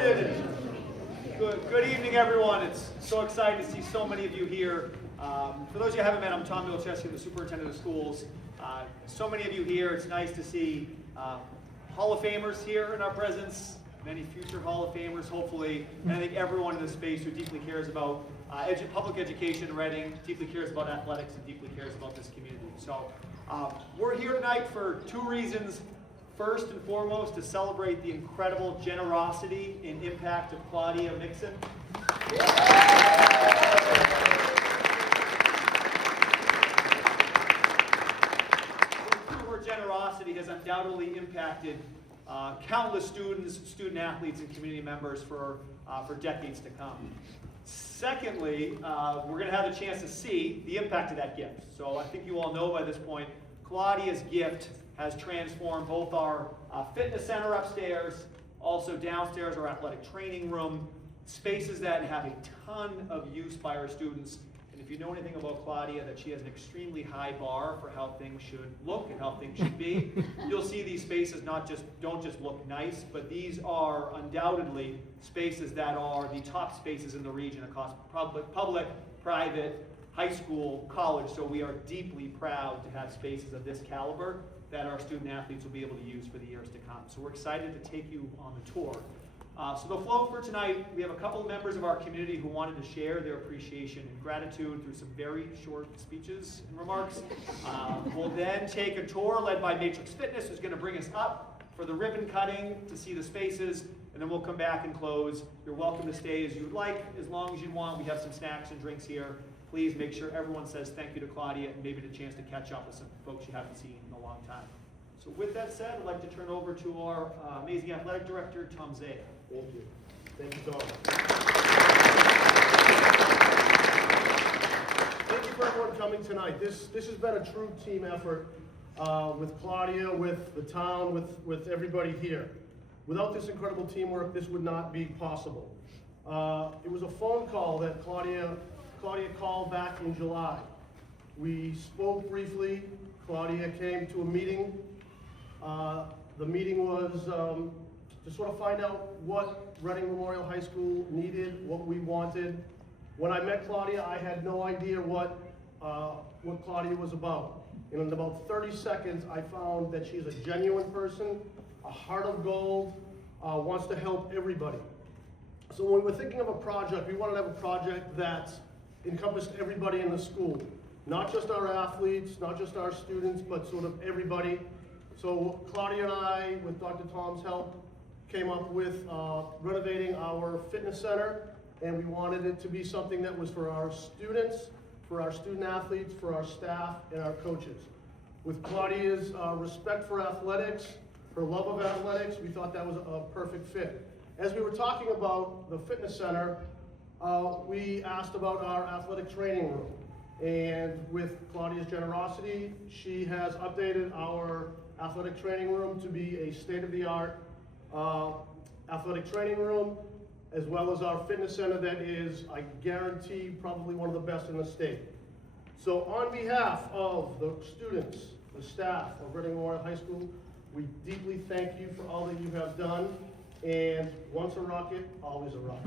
Unveil. Good evening, everyone. It's so exciting to see so many of you here. For those of you who haven't met, I'm Tom Milcheski, the superintendent of schools. So many of you here. It's nice to see Hall of Famers here in our presence, many future Hall of Famers, hopefully, and I think everyone in this space who deeply cares about public education in Reading, deeply cares about athletics, and deeply cares about this community. So we're here tonight for two reasons. First and foremost, to celebrate the incredible generosity and impact of Claudia Miksen. Her generosity has undoubtedly impacted countless students, student athletes, and community members for decades to come. Secondly, we're going to have a chance to see the impact of that gift. So I think you all know by this point, Claudia's gift has transformed both our fitness center upstairs, also downstairs our athletic training room, spaces that have a ton of use by our students. And if you know anything about Claudia, that she has an extremely high bar for how things should look and how things should be. You'll see these spaces don't just look nice, but these are undoubtedly spaces that are the top spaces in the region across public, private, high school, college. So we are deeply proud to have spaces of this caliber that our student athletes will be able to use for the years to come. So we're excited to take you on the tour. So the flow for tonight, we have a couple of members of our community who wanted to share their appreciation and gratitude through some very short speeches and remarks. We'll then take a tour led by Matrix Fitness, who's going to bring us up for the ribbon cutting to see the spaces, and then we'll come back and close. You're welcome to stay as you'd like, as long as you want. We have some snacks and drinks here. Please make sure everyone says thank you to Claudia, and maybe the chance to catch up with some folks you haven't seen in a long time. So with that said, I'd like to turn over to our amazing athletic director, Tom Zaya. Thank you. Thank you, Tom. Thank you for everyone coming tonight. This has been a true team effort with Claudia, with the town, with everybody here. Without this incredible teamwork, this would not be possible. It was a phone call that Claudia called back in July. We spoke briefly. Claudia came to a meeting. The meeting was to sort of find out what Reading Memorial High School needed, what we wanted. When I met Claudia, I had no idea what Claudia was about. And in about 30 seconds, I found that she's a genuine person, a heart of gold, wants to help everybody. So when we're thinking of a project, we wanted to have a project that encompassed everybody in the school. Not just our athletes, not just our students, but sort of everybody. So Claudia and I, with Dr. Tom's help, came up with renovating our fitness center, and we wanted it to be something that was for our students, for our student athletes, for our staff, and our coaches. With Claudia's respect for athletics, her love of athletics, we thought that was a perfect fit. As we were talking about the fitness center, we asked about our athletic training room. And with Claudia's generosity, she has updated our athletic training room to be a state-of-the-art athletic training room, as well as our fitness center that is, I guarantee, probably one of the best in the state. So on behalf of the students, the staff of Reading Memorial High School, we deeply thank you for all that you have done. And once a rocket, always a rocket.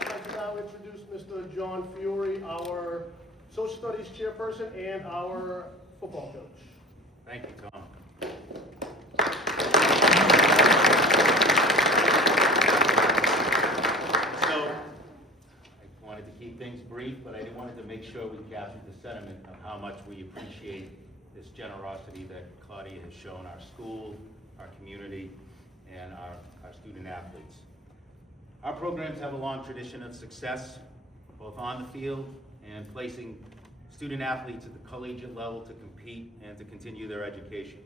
I'd like to now introduce Mr. John Fiore, our social studies chairperson and our football coach. Thank you, Tom. So, I wanted to keep things brief, but I wanted to make sure we captured the sentiment of how much we appreciate this generosity that Claudia has shown our school, our community, and our student athletes. Our programs have a long tradition of success, both on the field and placing student athletes at the collegiate level to compete and to continue their education.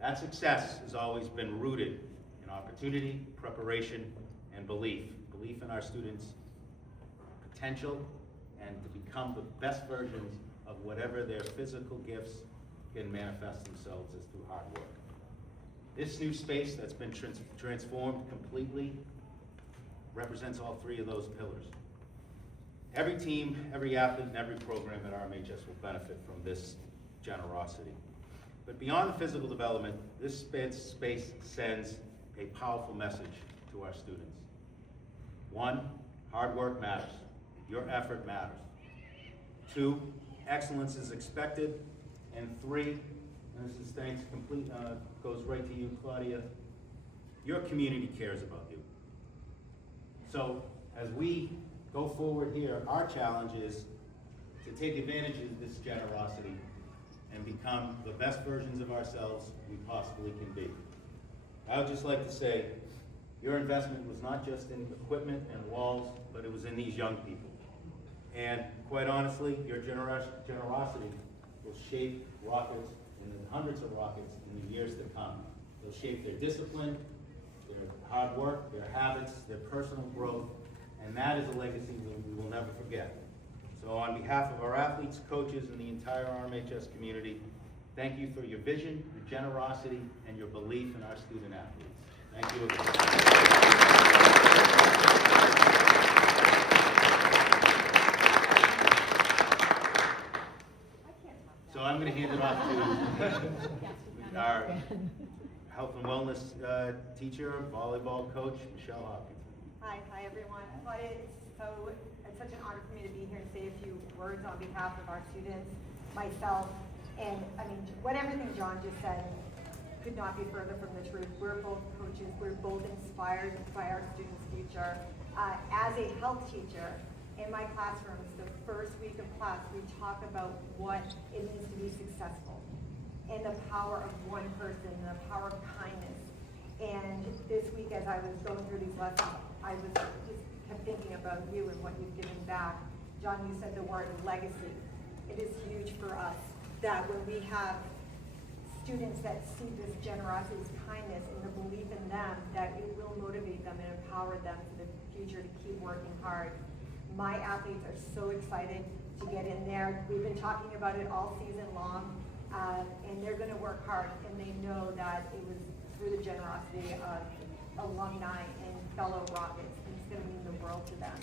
That success has always been rooted in opportunity, preparation, and belief. Belief in our students' potential and to become the best versions of whatever their physical gifts can manifest themselves as through hard work. This new space that's been transformed completely represents all three of those pillars. Every team, every athlete, and every program at RMHS will benefit from this generosity. But beyond the physical development, this space sends a powerful message to our students. One, hard work matters. Your effort matters. Two, excellence is expected. And three, and this is thanks goes right to you, Claudia, your community cares about you. So as we go forward here, our challenge is to take advantage of this generosity and become the best versions of ourselves we possibly can be. I would just like to say, your investment was not just in equipment and walls, but it was in these young people. And quite honestly, your generosity will shape Rockets and the hundreds of Rockets in the years to come. It'll shape their discipline, their hard work, their habits, their personal growth, and that is a legacy we will never forget. So on behalf of our athletes, coaches, and the entire RMHS community, thank you for your vision, your generosity, and your belief in our student athletes. Thank you again. So I'm going to hand it off to our health and wellness teacher, volleyball coach, Michelle Hopkins. Hi everyone. Claudia, it's such an honor for me to be here and say a few words on behalf of our students, myself, and I mean, what everything John just said could not be further from the truth. We're both coaches. We're both inspired by our students' future. As a health teacher, in my classrooms, the first week of class, we talk about what it means to be successful and the power of one person, the power of kindness. And this week, as I was going through these lessons, I was just kept thinking about you and what you've given back. John, you said the word legacy. It is huge for us that when we have students that see this generosity, this kindness, and the belief in them, that it will motivate them and empower them for the future to keep working hard. My athletes are so excited to get in there. We've been talking about it all season long, and they're going to work hard, and they know that it was through the generosity of alumni and fellow Rockets, and it's going to mean the world to them.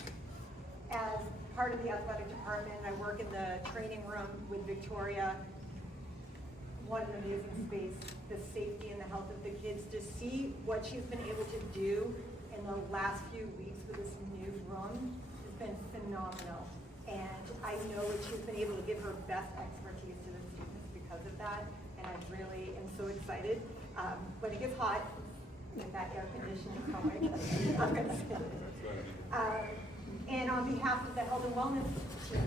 As part of the athletic department, I work in the training room with Victoria. What an amazing space, the safety and the health of the kids. To see what she's been able to do in the last few weeks with this new room has been phenomenal. And I know that she's been able to give her best expertise to the students because of that. And I really am so excited. When it gets hot, with that air conditioning going, I'm going to say and on behalf of the health and wellness team,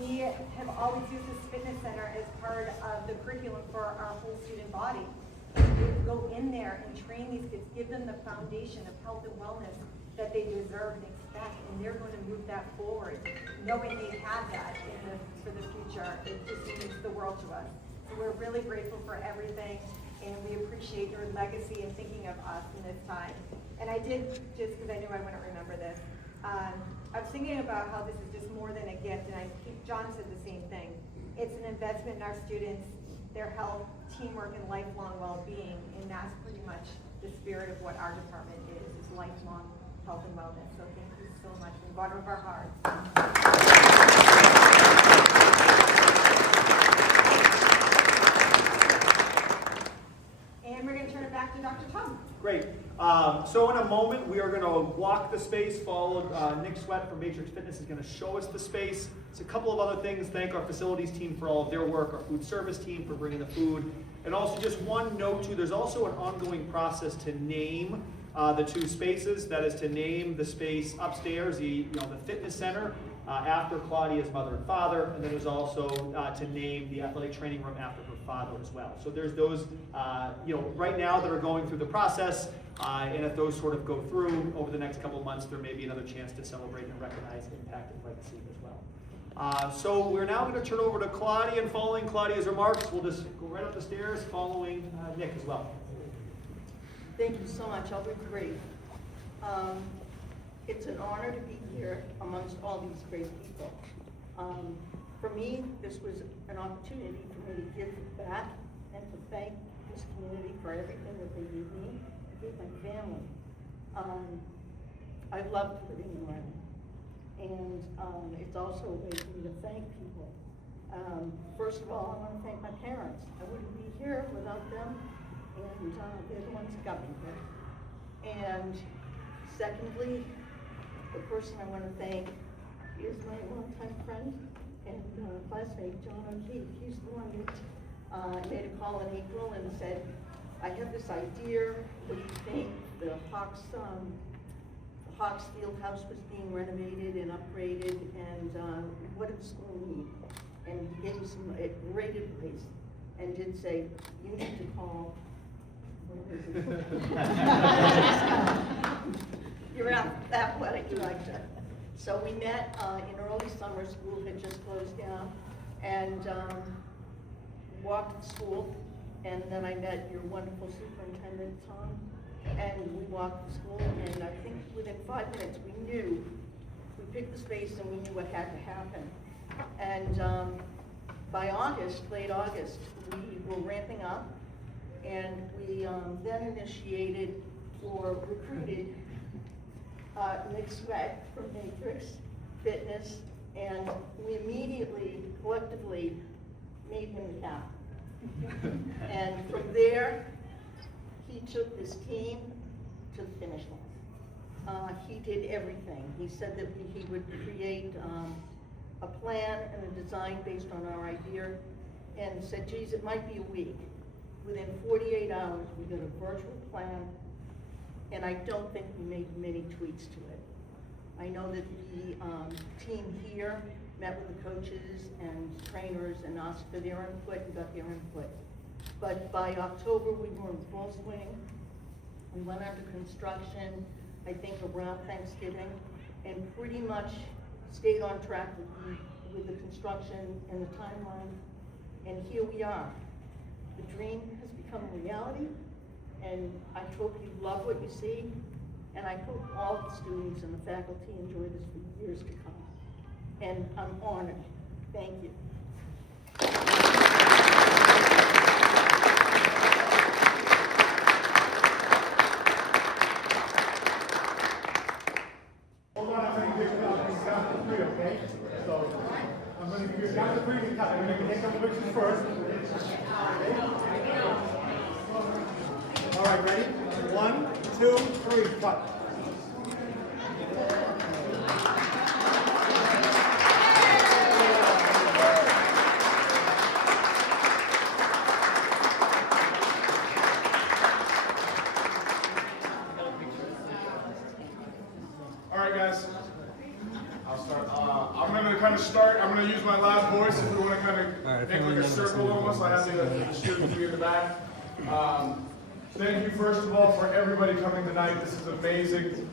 we have always used this fitness center as part of the curriculum for our whole student body. We go in there and train these kids, give them the foundation of health and wellness that they deserve and expect, and they're going to move that forward. Knowing they have that for the future, it just means the world to us. So we're really grateful for everything, and we appreciate your legacy and thinking of us in this time. And I did, just because I knew I wouldn't remember this, I was thinking about how this is just more than a gift, and John said the same thing. It's an investment in our students, their health, teamwork, and lifelong well-being, and that's pretty much the spirit of what our department is lifelong health and wellness. So thank you so much from the bottom of our hearts. And we're going to turn it back to Dr. Tom. Great. So in a moment, we are going to walk the space, followed Nick Sweat from Matrix Fitness is going to show us the space. It's a couple of other things. Thank our facilities team for all of their work, our food service team for bringing the food. And also just one note too, there's also an ongoing process to name the two spaces. That is to name the space upstairs, the fitness center, after Claudia's mother and father, and then there's also to name the athletic training room after her father as well. So there's those, right now that are going through the process, and if those sort of go through over the next couple of months, there may be another chance to celebrate and recognize impact and legacy as well. So we're now going to turn over to Claudia, and following Claudia's remarks, we'll just go right up the stairs, following Nick as well. Thank you so much. I'll be brief. It's an honor to be here amongst all these great people. For me, this was an opportunity for me to give back and to thank this community for everything that they gave me, and gave my family. I loved living and learning. And it's also a way for me to thank people First of all, I want to thank my parents. I wouldn't be here without them, and they're the ones that got me here. And secondly, the person I want to thank is my longtime friend and classmate, John O'Keefe. He's the one that made a call in April and said, I have this idea. What do you think? The Hawks Field House was being renovated and upgraded, and what did the school need? And he gave me some great advice, and did say, you need to call, where is it? You're athletic director. So we met in early summer. School had just closed down, and walked to school, and then I met your wonderful superintendent, Tom, and we walked to school, and I think within 5 minutes we picked the space and we knew what had to happen. And by August, late August, we were ramping up, and we then initiated or recruited Nick Sweat from Matrix Fitness, and we immediately, collectively, made him the captain. And from there, he took this team to the finish line. He did everything. He said that he would create a plan and a design based on our idea, and said, geez, it might be a week. Within 48 hours, we got a virtual plan, and I don't think we made many tweaks to it. I know that the team here met with the coaches and trainers and asked for their input and got their input. But by October, we were in full swing. We went under construction, I think around Thanksgiving, and pretty much stayed on track with the construction and the timeline. And here we are. The dream has become a reality, and I hope you love what you see, and I hope all the students and the faculty enjoy this for years to come. And I'm honored. Thank you. Hold on, I'm going to give you count to 3, okay? So, I'm going to give you count to 3 and cut. I'm going to take some pictures first. All right, ready? 1, 2, 3, cut. I'm going to use my loud voice if we want to kind of make like a circle almost. I have the students be in the back. Thank you first of all for everybody coming tonight. This is amazing.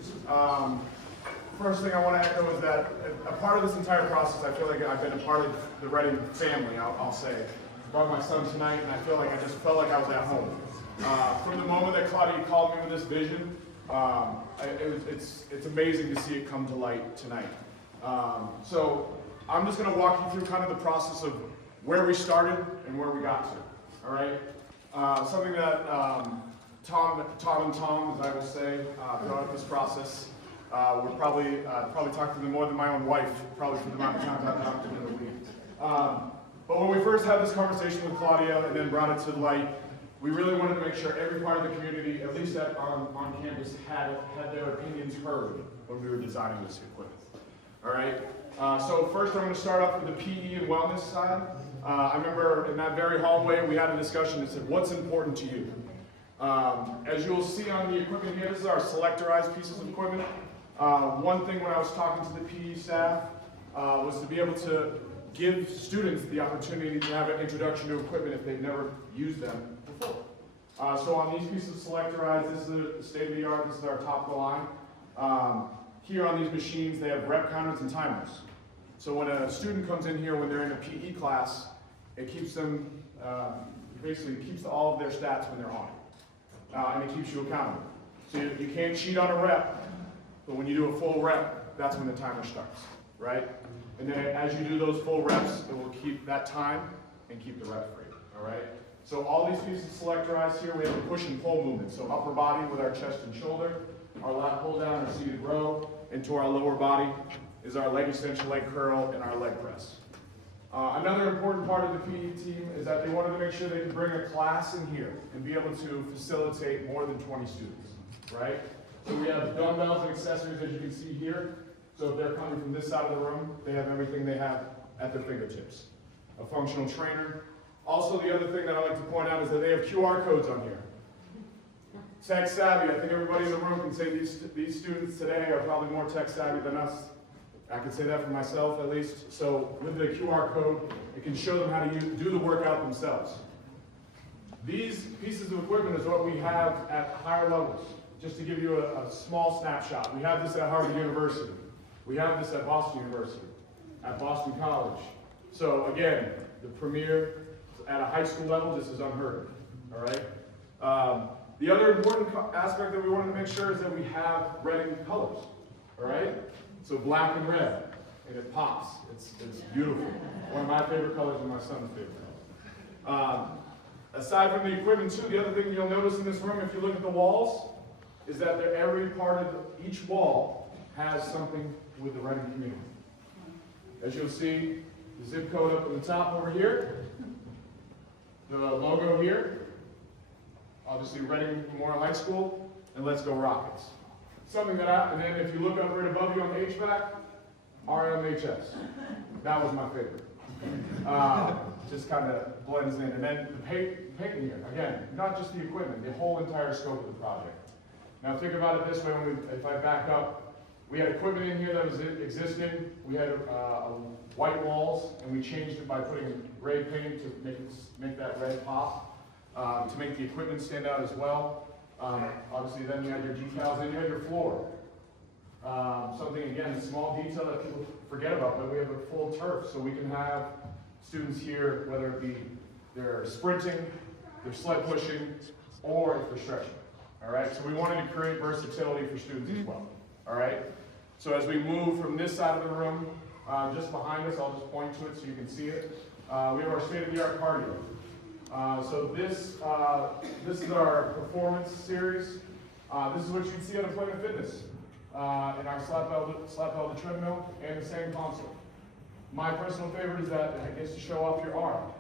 First thing I want to echo is that a part of this entire process, I feel like I've been a part of the Reading family, I'll say. I brought my son tonight, and I feel like I just felt like I was at home. From the moment that Claudia called me with this vision, it's amazing to see it come to light tonight. So I'm just going to walk you through kind of the process of where we started and where we got to. All right. Something that Tom and Tom, as I will say, throughout this process, we're probably talked to them more than my own wife, probably for the amount of times I've talked to them in a week. But when we first had this conversation with Claudia and then brought it to light, we really wanted to make sure every part of the community, at least on campus, had their opinions heard when we were designing this equipment. All right. So first, I'm going to start off with the PE and wellness side. I remember in that very hallway, we had a discussion that said, "What's important to you?" As you'll see on the equipment here, this is our selectorized pieces of equipment. One thing when I was talking to the PE staff was to be able to give students the opportunity to have an introduction to equipment if they've never used them before. So on these pieces selectorized, this is the state of the art. This is our top of the line. Here on these machines, they have rep counters and timers. So when a student comes in here when they're in a PE class, it keeps them, basically keeps all of their stats when they're on it. And it keeps you accountable. So you can't cheat on a rep, but when you do a full rep, that's when the timer starts, right? And then as you do those full reps, it will keep that time and keep the rep free, all right? So all these pieces selectorized here, we have a push and pull movement. So upper body with our chest and shoulder, our lat pull down, our seated row, into our lower body is our leg extension, leg curl, and our leg press. Another important part of the PE team is that they wanted to make sure they could bring a class in here and be able to facilitate more than 20 students, right? So we have dumbbells and accessories, as you can see here. So if they're coming from this side of the room, they have everything they have at their fingertips. A functional trainer. Also, the other thing that I like to point out is that they have QR codes on here. Tech savvy, I think everybody in the room can say these students today are probably more tech savvy than us. I can say that for myself at least. So with the QR code, it can show them how to do the workout themselves. These pieces of equipment is what we have at higher levels. Just to give you a small snapshot, we have this at Harvard University. We have this at Boston University, at Boston College. So again, the premier at a high school level, this is unheard of, all right? The other important aspect that we wanted to make sure is that we have red in colors, all right? So black and red, and it pops. It's beautiful. One of my favorite colors and my son's favorite color. Aside from the equipment too, the other thing you'll notice in this room, if you look at the walls, is that every part of each wall has something with the Reading community. As you'll see, the zip code up at the top over here, the logo here, obviously Reading Memorial High School, and Let's Go Rockets. Something that and then if you look up right above you on the HVAC, RMHS. That was my favorite. Just kind of blends in. And then the painting here, again, not just the equipment, the whole entire scope of the project. Now think about it this way, if I back up, we had equipment in here that was existing, we had white walls, and we changed it by putting gray paint to make that red pop, to make the equipment stand out as well. Obviously then you had your decals and you had your floor. Something, again, a small detail that people forget about, but we have a full turf, so we can have students here, whether it be they're sprinting, they're sled pushing, or if they're stretching. All right, so we wanted to create versatility for students as well. All right, so as we move from this side of the room, just behind us, I'll just point to it so you can see it. We have our state-of-the-art cardio. So this is our performance series. This is what you'd see on Planet Fitness in our slap belt, the treadmill, and the same console. My personal favorite is that it gets to show off your arm.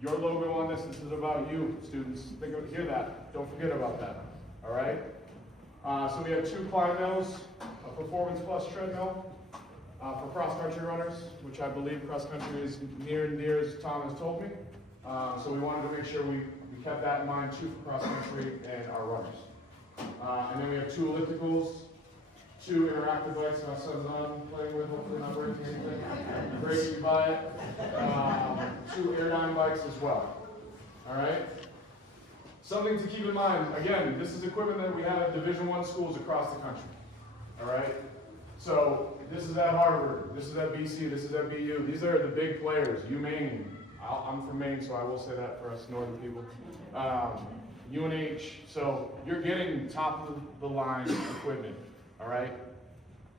Your logo on this is about you, students. Hear that. Don't forget about that. All right? So we have 2 climb mills, a Performance Plus treadmill for cross-country runners, which I believe cross-country is near and dear, as Tom has told me. So we wanted to make sure we kept that in mind too for cross-country and our runners. And then we have 2 ellipticals, 2 interactive bikes my son's on playing with, hopefully not breaking anything. Great to buy it. 2 airdyne bikes as well. All right? Something to keep in mind, again, this is equipment that we have at Division I schools across the country. All right? So this is at Harvard, this is at BC, this is at BU. These are the big players. UMaine. I'm from Maine, so I will say that for us northern people. UNH. So you're getting top of the line equipment. All right?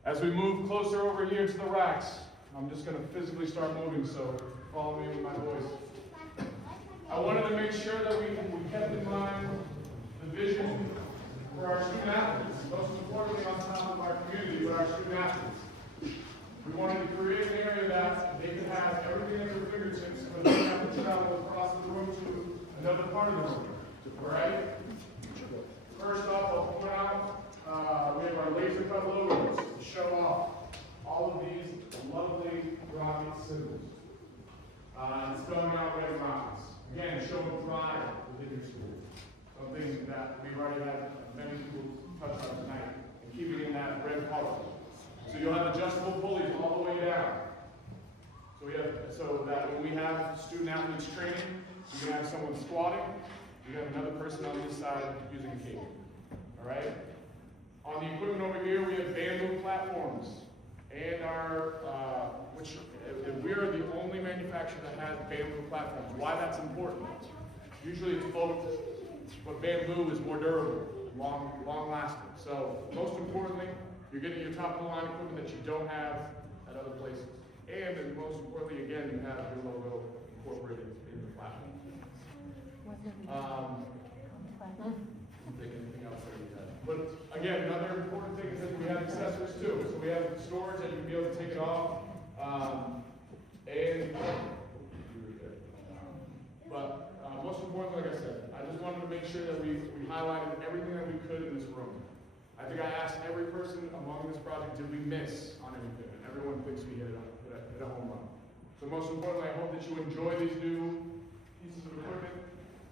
As we move closer over here to the racks, I'm just going to physically start moving, so follow me with my voice. I wanted to make sure that we kept in mind the vision for our student athletes, most importantly on top of our community, but our student athletes. We wanted to create an area that they could have everything at their fingertips, but they don't have to travel across the room to another part of the room. All right? First off, I'll point out, we have our laser cut logos to show off all of these lovely rocket symbols. And spelling out Red Rockets. Again, showing pride within your school. Something that we've already had many people touch on tonight, and keeping in that red color. So you'll have adjustable pulleys all the way down. So that when we have student athletes training, you can have someone squatting, you have another person on this side using a cable. All right? On the equipment over here, we have bamboo platforms, and we're the only manufacturer that has bamboo platforms. Why that's important? Usually it's both, but bamboo is more durable, long lasting. So most importantly, you're getting your top of the line equipment that you don't have at other places. And then most importantly, again, you have your logo incorporated in the platform. Think anything else that we had. But again, another important thing is that we have accessories too. So we have storage that you can be able to take it off. And, but most importantly, like I said, I just wanted to make sure that we highlighted everything that we could in this room. I think I asked every person among this project, did we miss on anything? And everyone thinks we hit a home run. So most importantly, I hope that you enjoy these new pieces of equipment.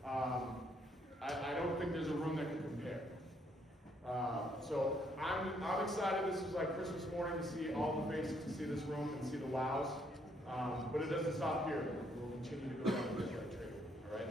I don't think there's a room that can compare. So I'm excited. This is like Christmas morning to see all the faces, to see this room and see the wows. But it doesn't stop here. We'll continue to go down this right trade. All right.